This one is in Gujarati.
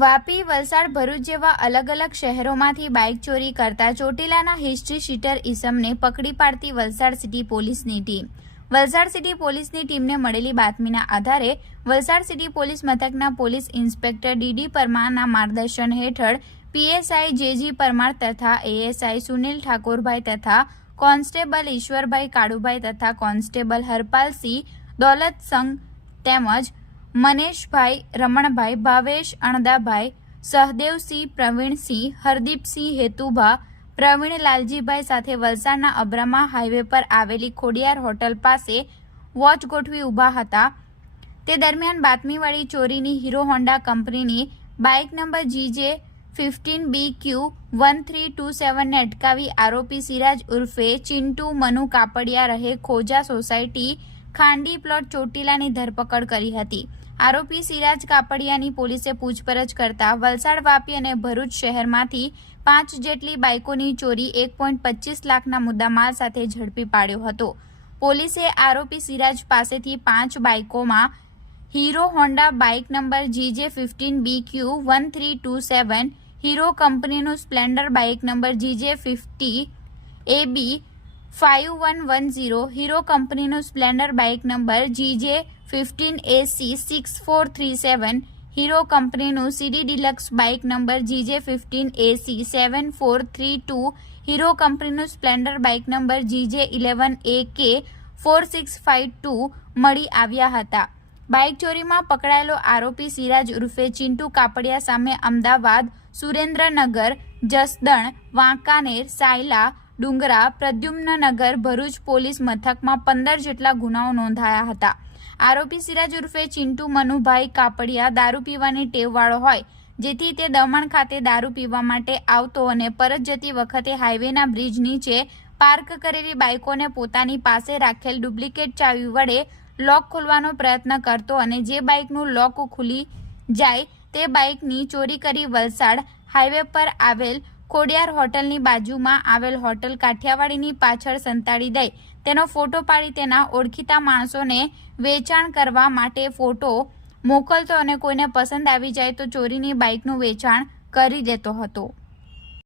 વાપી, વલસાડ, ભરૂચ જેવા અલગ અલગ શહેરોમાંથી બાઇક ચોરી કરતા ચોટીલાના હિસ્ટ્રી શીટર ઈસમને પકડી પાડતી વલસાડ સિટી પોલીસની ટીમ. વલસાડ સિટી પોલીસની ટીમને મળેલી બાતમીના આધારે વલસાડ સિટી પોલીસ મથકના પોલીસ ઇન્સ્પેક્ટર ડીડી પરમારના માર્ગદર્શન હેઠળ પીએસઆઈ જેજી પરમાર તથા એએસઆઈ સુનિલ ઠાકોરભાઈ તથા કોન્સ્ટેબલ ઈશ્વરભાઈ કાળુભાઈ તથા કોન્સ્ટેબલ હરપાલસિંહ દોલતસંગ તેમજ મનેશભાઈ, રમણભાઈ, ભાવેશ, અણદાભાઈ, સહદેવસિંહ, પ્રવીણસિંહ, હરદીપસિંહ, હેતુભા, પ્રવીણ લાલજીભાઈ સાથે વલસાડના અબ્રામા હાઈવે પર આવેલી ખોડિયાર હોટલ પાસે વોચ ગોઠવી ઊભા હતા. તે દરમિયાન બાતમીવાળી ચોરીની હીરો હોન્ડા કંપનીની બાઇક નંબર GJ15BQ1327 ને અટકાવી આરોપી સિરાજ ઉર્ફે ચિંટુ મનુ કાપડિયા રહે ખોજા સોસાયટી ખાંડી પ્લોટ ચોટીલાની ધરપકડ કરી હતી. આરોપી સિરાજ કાપડિયાની પોલીસે પૂછપરછ કરતા વલસાડ, વાપી અને ભરૂચ શહેરમાંથી 5 જેટલી બાઇકોની ચોરી 1.25 લાખના મુદ્દામાલ સાથે ઝડપી પાડ્યો હતો. પોલીસે આરોપી સિરાજ પાસેથી 5 બાઇકોમાં Hero Honda bike number GJ15BQ1327, Hero કંપનીનું Splendor bike number GJ50AB5110, Hero કંપનીનું Splendor bike number GJ15AC6437, Hero કંપનીનું CD Deluxe bike number GJ15AC7432, Hero કંપનીનું સ્પ્લેન્ડર બાઇક નંબર GJ11AK4652 મળી આવ્યા હતા. બાઇક ચોરીમાં પકડાયેલો આરોપી સિરાજ ઉર્ફે ચિંટુ કાપડિયા સામે અમદાવાદ, સુરેન્દ્રનગર, જસદણ, વાંકાનેર, સાયલા, ડુંગરા, પ્રદ્યુમ્નનગર, ભરૂચ પોલીસ મથકમાં 15 જેટલા ગુનાઓ નોંધાયા હતા. આરોપી સિરાજ ઉર્ફે ચિંટુ મનુભાઈ કાપડિયા દારૂ પીવાની ટેવવાળો હોય, જેથી તે દમણ ખાતે દારૂ પીવા માટે આવતો અને પરત જતી વખતે હાઈવેના બ્રિજ નીચે પાર્ક કરેલી બાઇકોને પોતાની પાસે રાખેલ ડુપ્લિકેટ ચાવી વડે લોક ખોલવાનો પ્રયત્ન કરતો અને જે બાઇકનું લોક ખુલી જાય તે બાઇકની ચોરી કરી વલસાડ હાઈવે પર આવેલ ખોડિયાર હોટલની બાજુમાં આવેલ હોટલ કાઠિયાવાડીની પાછળ સંતાડી દઈ તેનો ફોટો પાડી તેના ઓળખીતા માણસોને વેચાણ કરવા માટે ફોટો મોકલતો અને કોઈને પસંદ આવી જાય તો ચોરીની બાઇકનું વેચાણ કરી દેતો હતો.